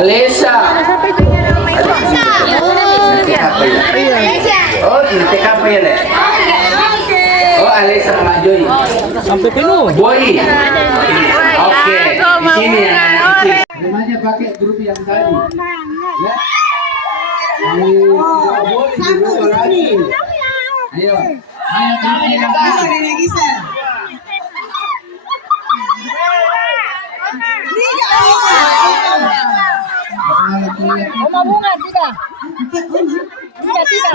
Alesa. Oh, ini TKP ya, Le? Oh, Alesa sama Joy. Sampai penuh. Boy. Oke, di sini ya. Namanya pakai grup yang tadi. Ya. Boleh lagi. Ayo. Ayo grup yang tadi. Oma bunga tidak. Tidak.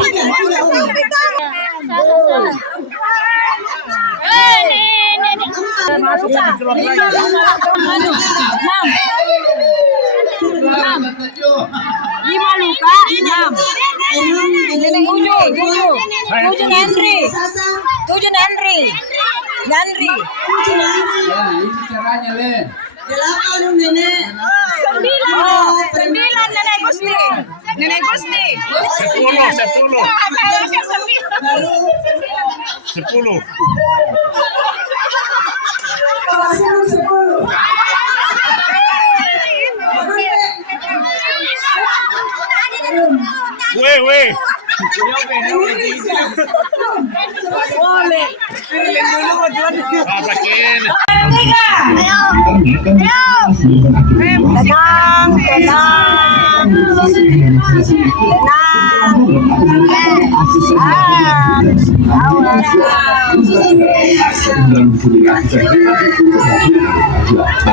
Lima luka, 6. Tujuh Henry. Ya, ini caranya, Le. 9 Nenek Gusti. 10. Weh.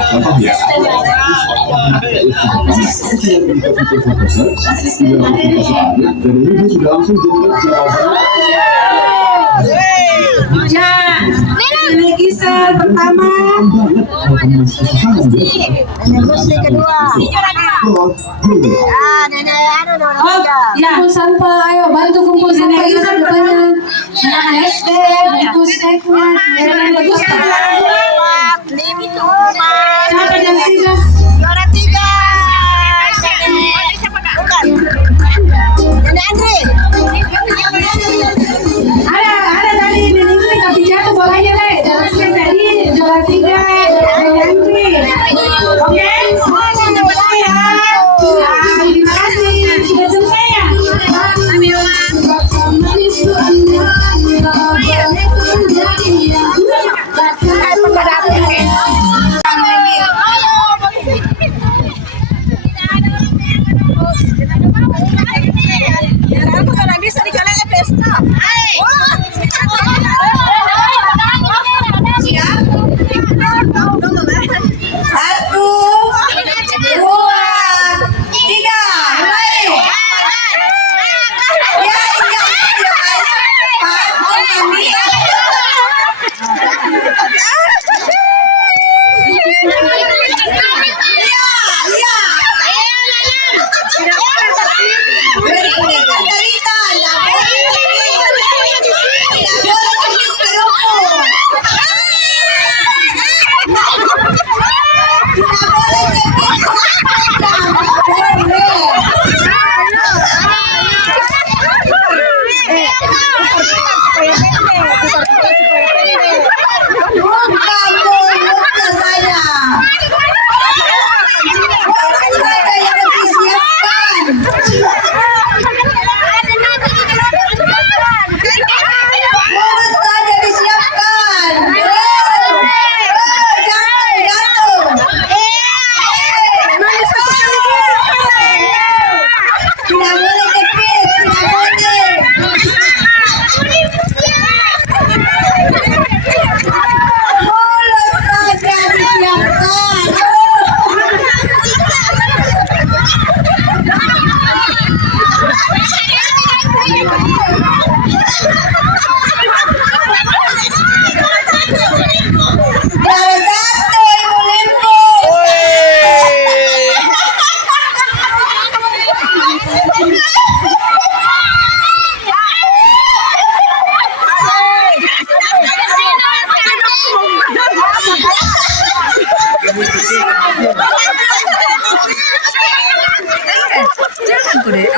Papakin. Nenek Gisel pertama, Nenek Gusti kedua. Kumpul sampah, ayo bantu kumpul sampah itu depannya. Anak SD, kumpul snacknya. Nenek Gusti. Siapa yang tiga? Juara 3. Bukan. Nenek Andre. Ada tadi Nenek Gusti tapi jatuh bolanya deh. Jangan skip tadi juara 3 Nenek Andri. Oke, semua jangan bola ya. Terima kasih sudah selesai ya. Aku tidak bisa dikalahkan pesta. Satu, dua, tiga, mulai.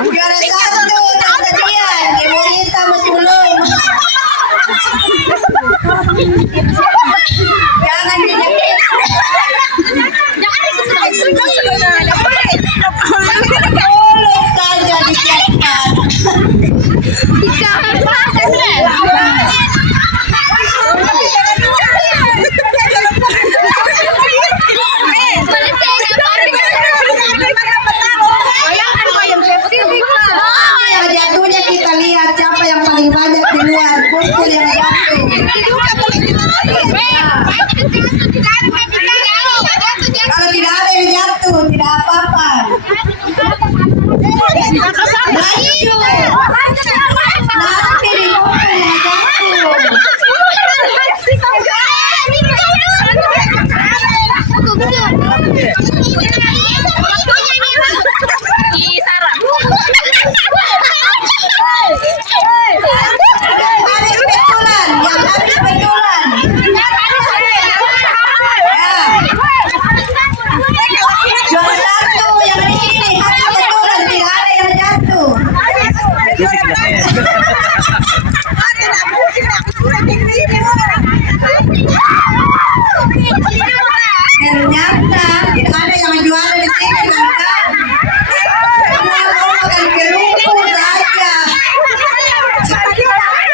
Juara satu, Tante Dian, Ibu Rita Musulung. Jangan dijepit. school yang jatuh. Kalau tidak ada yang jatuh, tidak apa-apa. Maju. Nanti di mobil yang jatuh. Habis betulan, yang habis betulan. Juara satu yang di sini habis betulan, tidak ada yang jatuh. Ternyata tidak ada yang juara di sini, kan? Semua mau makan kerupuk saja. Ada yang merasa tidak curang.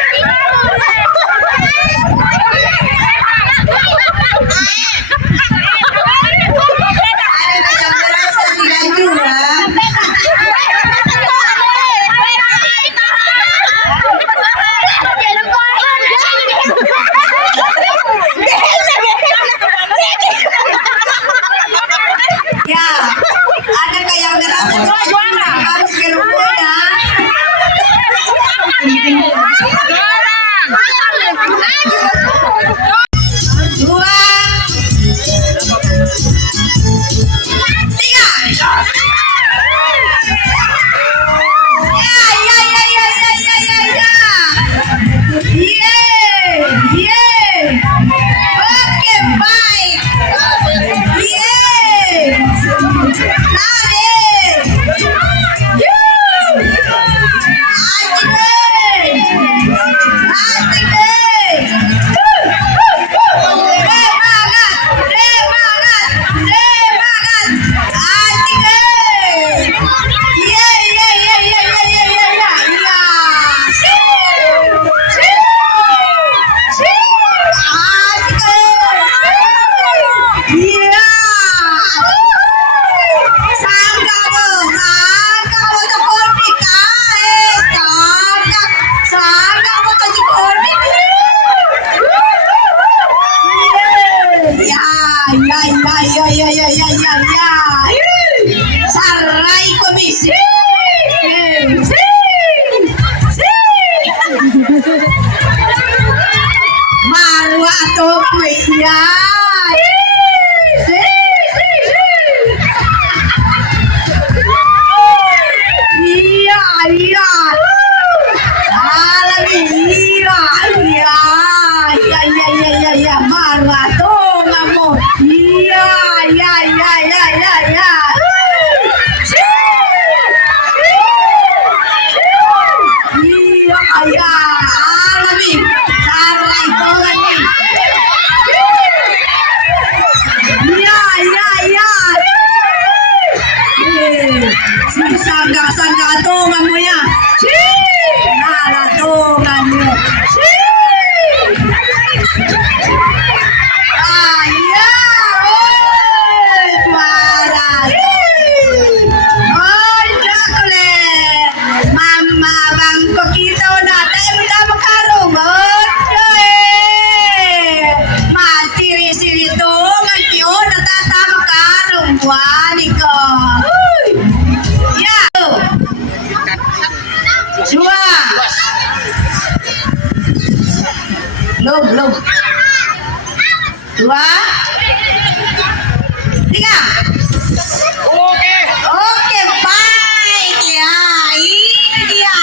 Ya, ada yang merasa tidak curang. Harus kerupuk ya. Dua, tiga. Oke, baik. Sarai komisi. Malu atau kuenya. Iya. Iya. Malu atau kamu. Iya. Sangka atungan mo ya. Nalatungan mo. Mama bang kita na tayo makarong. Masiri-siri to ngkiyo natatama karong wani ko. Dua, belum. Dua, tiga. Oke, baik ya. Iya.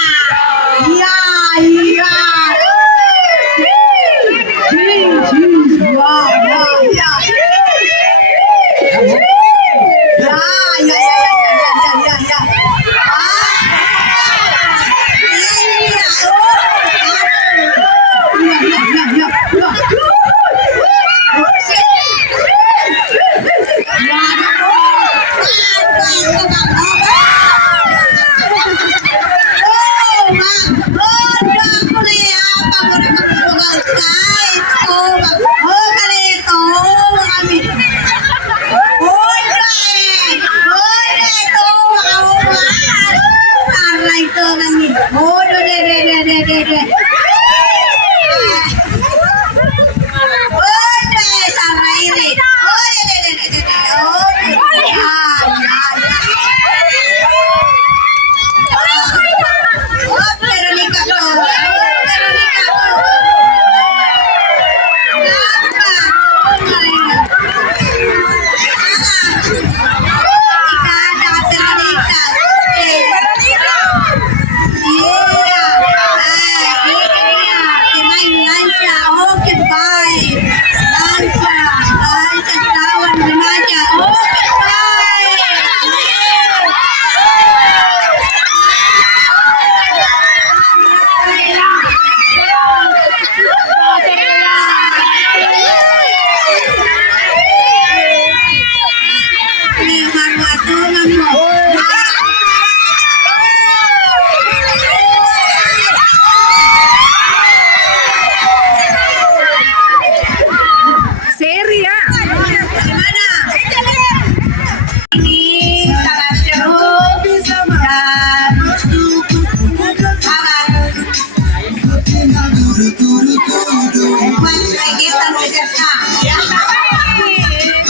Buat kegiatan peserta. Ya.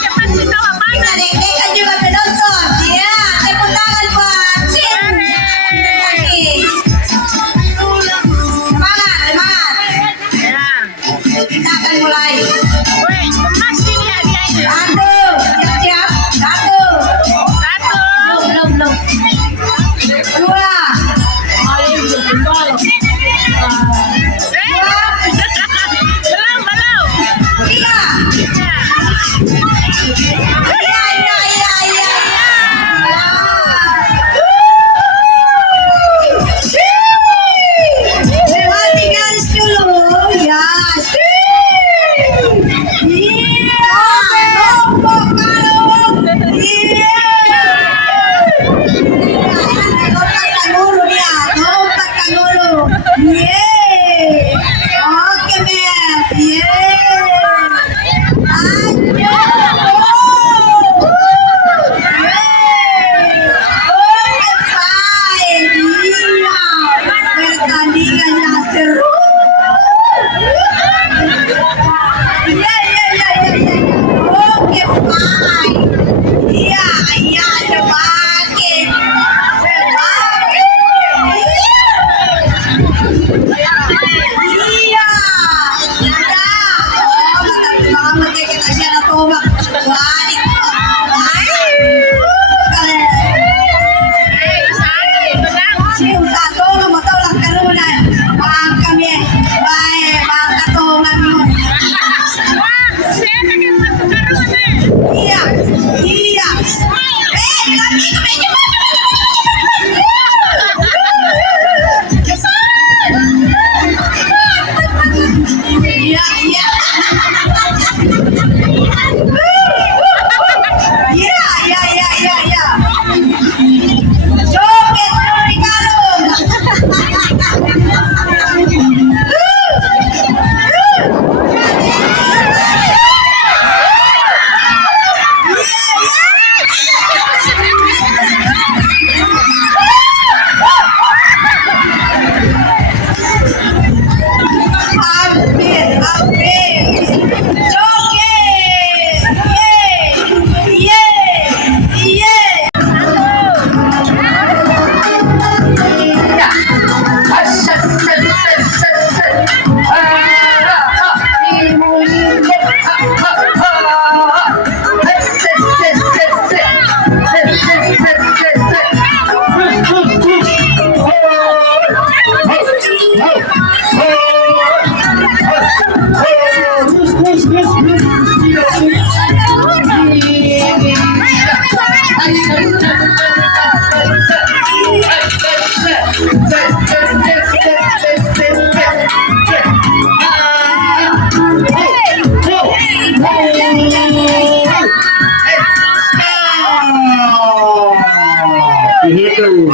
Cepat sih tahu apa? Kita dek-dek kan juga penonton. Ya, tepuk tangan buat Cin. Semangat, semangat. Kita akan mulai. Satu, siap-siap. Satu. Belum. Dua. Tiga. Lewati garis dulu. Ya. Tombok kalung. Lompat kanguru dia. Lompat kanguru. Yeay. Oke, Mer. Yeay. Pertandingan yang seru. Oke, fine. Iya, semakin. Iya. Mantap banget ya kita siapa tombak. Balik. Iya. Joget di kalung. Hampir. Joget. Yeay. Dihitung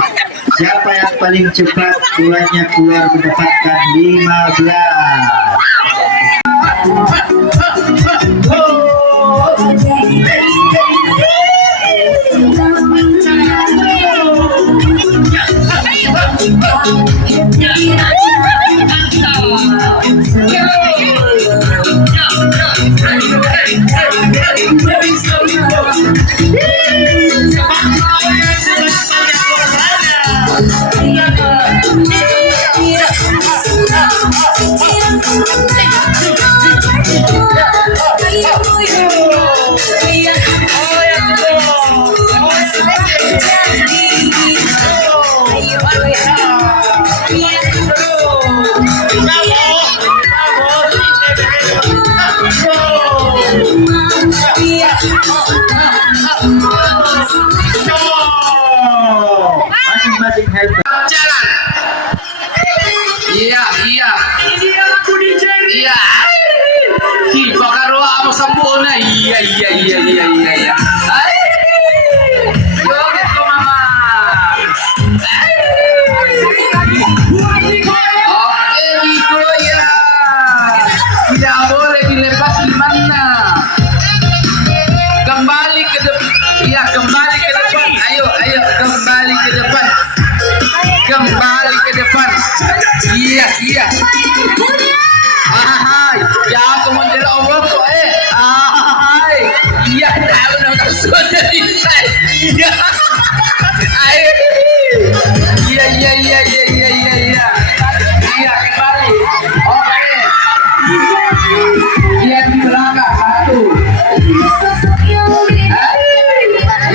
siapa yang paling cepat ulangnya keluar mendapatkan 5. masing-masing helper. Jalan. Iya. Iya. Di bakaro amo sempurna. Iya. Joget ko mama. Oke, Rico ya. Tidak boleh dilepas di mana. Kembali ke depan. Iya, kembali ke depan. Ayo, kembali ke depan. Kembali ke depan. Iya. Hai, ya kemudian Allah kok hai, iya tahu nonton sudah di iya, iya kembali, oke, iya di belakang satu,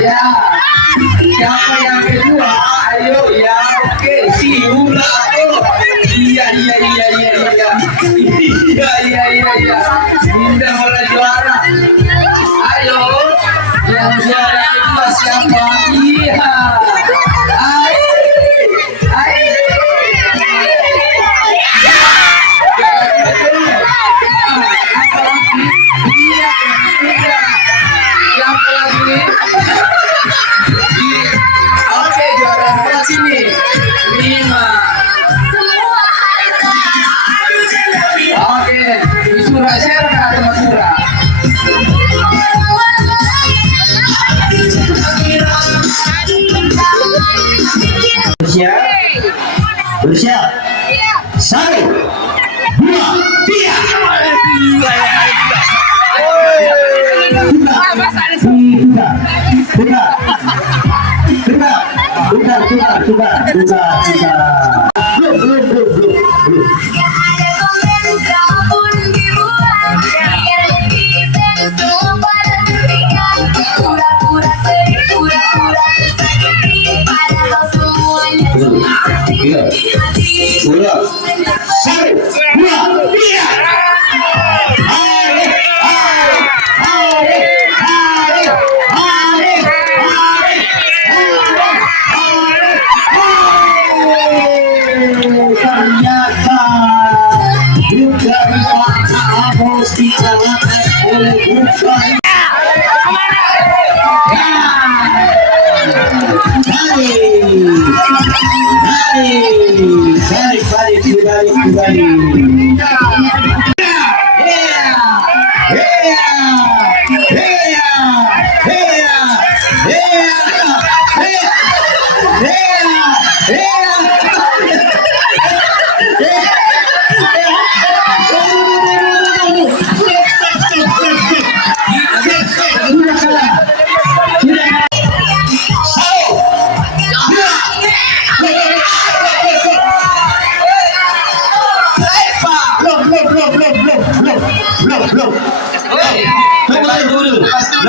ya, siapa yang kedua? Ayo ya, oke, si Ula, iya, Dinda mulai juara. Ayo, yang juara kedua siapa? Iya. Siapa lagi? Oke, juara sebelah sini. 5. Oke, Surah share atau Surah? Bersiap. 1, 2, ternyata dari Pak Amos dikalahkan oleh bukan. Balik kembali.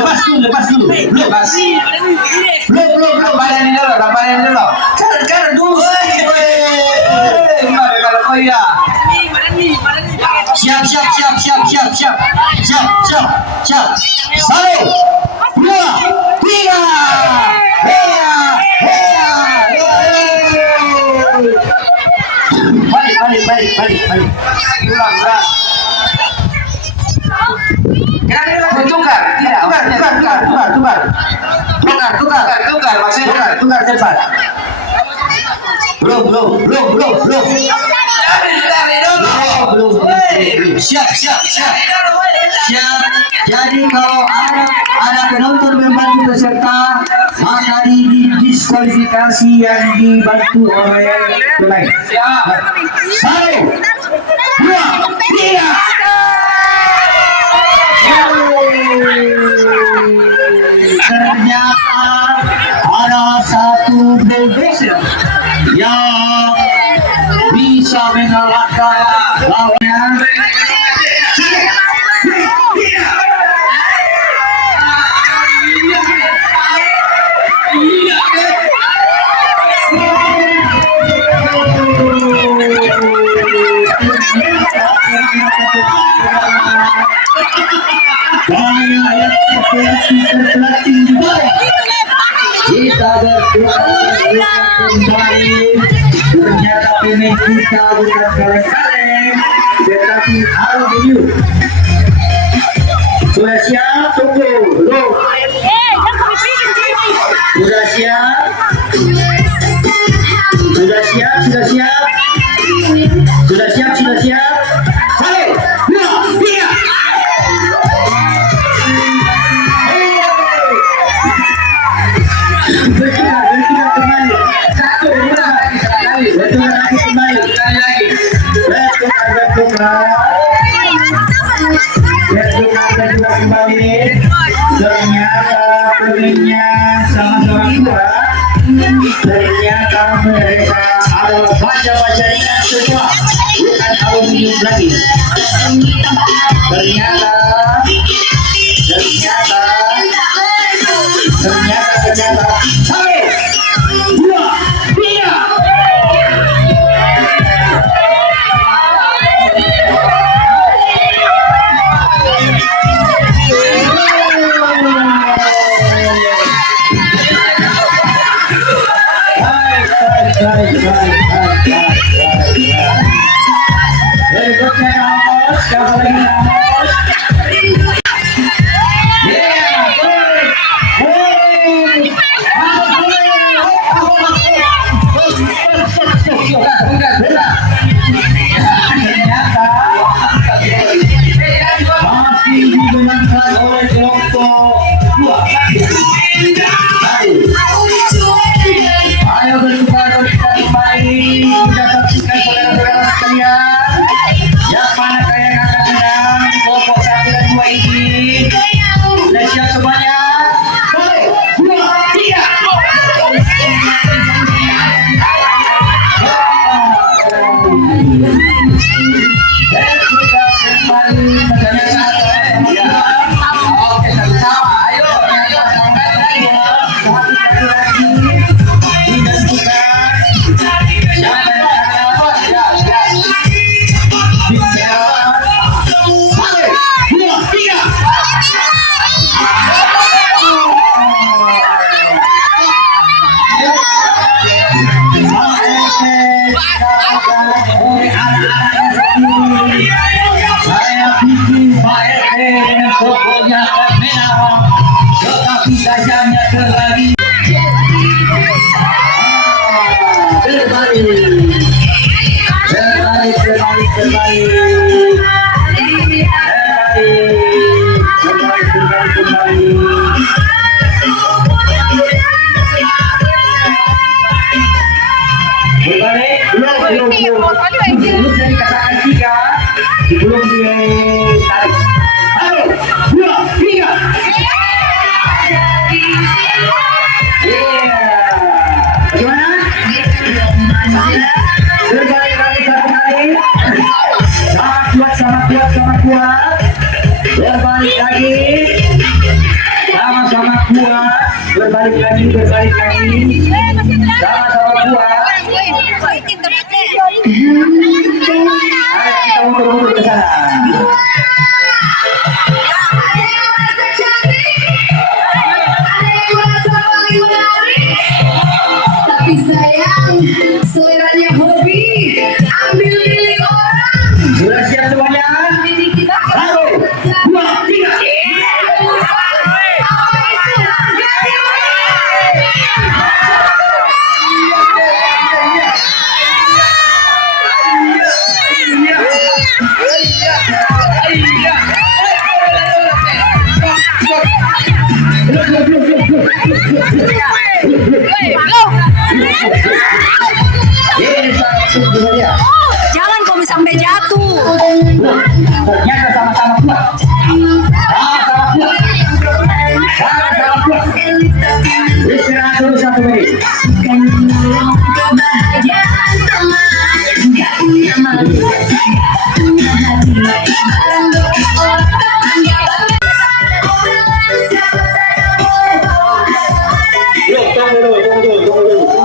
Lepas dulu. Belum. Ramparan dulu. Kan dulu. Kalau iya. Siap. 1, 2, 3. Balik. Ulang. Tukar. Maksudnya tukar cepat. Belum. Belum. Siap. Jadi kalau ada penonton membantu peserta, maka didiskualifikasi yang dibantu oleh pemain. 1, 2, 3. Ternyata ada satu Belgia yang bisa mengalahkan lawannya. Kita berdoa kembali. Ternyata pemain kita bukan kaleng-kaleng, tetapi aluminium. Sudah siap? Tunggu. Sudah siap? Sudah siap? 1, 2, 3. Kembali. Kita juga kembali. Ternyata pengennya sama-sama kuat. Ternyata mereka adalah baca-baca ringan semua, bukan aluminium lagi. Ternyata satu, dua, tiga. Berikutnya Ramos, siapa lagi Ramos? Ternyata masih dimenangkan oleh kelompok dua. Ayo bertukar kembali, kita saksikan saudara-saudara sekalian, yang mana yang akan menang kelompok 1 dan 2 ini. Sudah siap semuanya? 1, 2, 3. Dan sudah kembali menjadi satu. Oke, sama-sama. Ayo, sama-sama lagi. Satu lagi. Saya bikin Pak RT dengan tokonya Menawan, tetapi gajahnya terlari. Belum jadi katakan 3, belum ditarik. 1, 2, 3. Bagaimana? Berbalik lagi satu kali. Sama kuat. Berbalik lagi. Sama-sama kuat. Berbalik lagi. Sama-sama kuat. Ayo kita mundur ke sana. Tapi sayang, seleranya hobi, ambil milik orang. Sudah siap semuanya? 1, 2, 3. Jangan kau sampai jatuh. Ternyata sama-sama kuat. Istirahat dulu 1 menit. Tunggu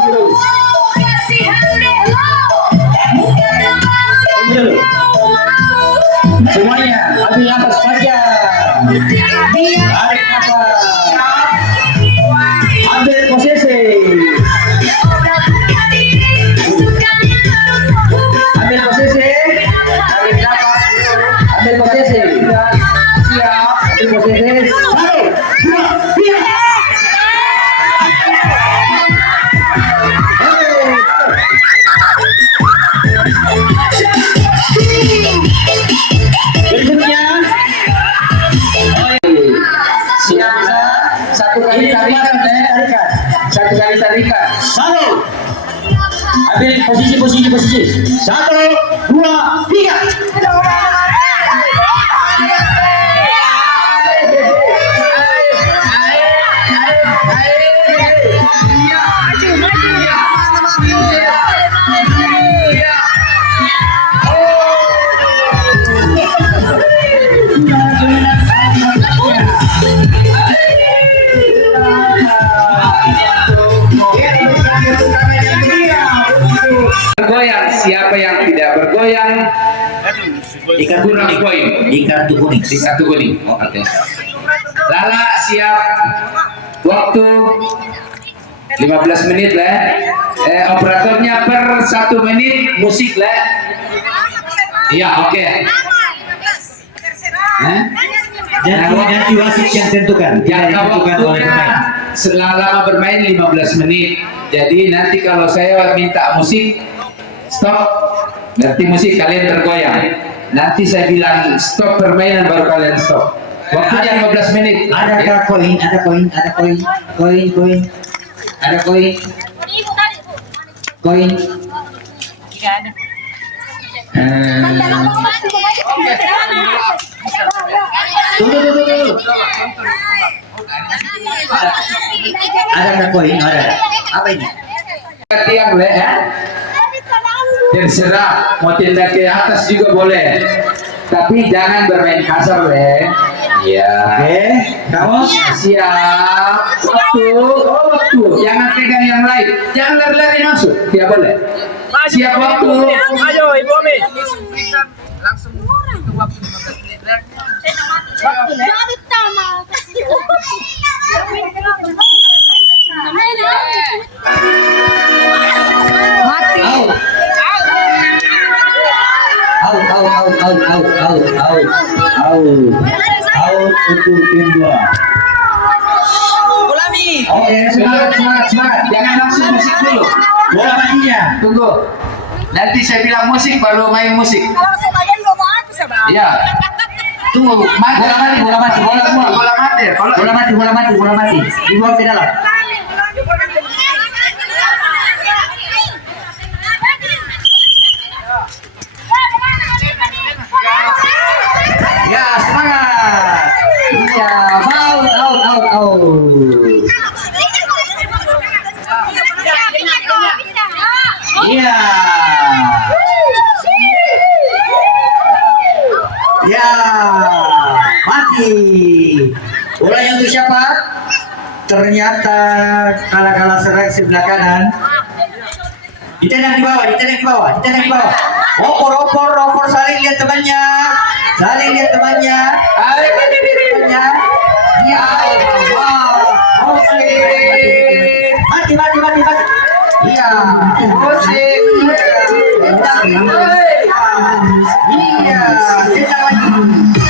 dulu. Semuanya ambil nafas panjang. Tarik nafas. Ambil posisi. Ambil posisi. Tarik nafas. Ambil posisi. Siap. Ambil posisi. 1, 2, 3. Berikutnya, siapa? Satu kali tarikan. 1. Ambil posisi. 1, 2, 3. Di kartu Kurang kuning. poin. Di kartu kuning. Di kartu kuning. Oke. Lala siap. Waktu 15 menit lah. Operatornya per 1 menit musik lah. Iya, oke. Nanti wasit yang tentukan. Tidak Jangka ditentukan oleh waktunya pemain. selama bermain 15 menit. Jadi nanti kalau saya minta musik stop, berarti musik kalian tergoyang. Nanti saya bilang stop permainan baru kalian stop. Waktunya 15 menit. Ada koin, ada koin, ada koin, koin, ada koin, koin. Tunggu. Ada koin, ada. Apa ini? Tiang le ya. Terserah mau tindak ke atas juga boleh. Tapi jangan bermain kasar le. Iya. Oke, kamu Siap. Waktu. Jangan pegang yang lain. Jangan lari-lari masuk. Tidak boleh. Siap waktu. Ayo, Ibu Ami. Langsung itu waktu 15 menit. Out untuk tim 2. Oke, Semangat. Jangan langsung musik dulu. bola matinya. Tunggu. Nanti saya bilang musik baru main musik. Iya. Tunggu. Bola mati. Bola mati. Dibuang ke dalam. Ya, semangat. Iya, out. Iya. Ya, mati. Bolanya untuk siapa? Ternyata kalah serang sebelah kanan. Ditendang di bawah. Opor saling lihat temannya. Temannya. Ya, wow. Mati. Iya, musik. Tendang. Iya, tendang lagi.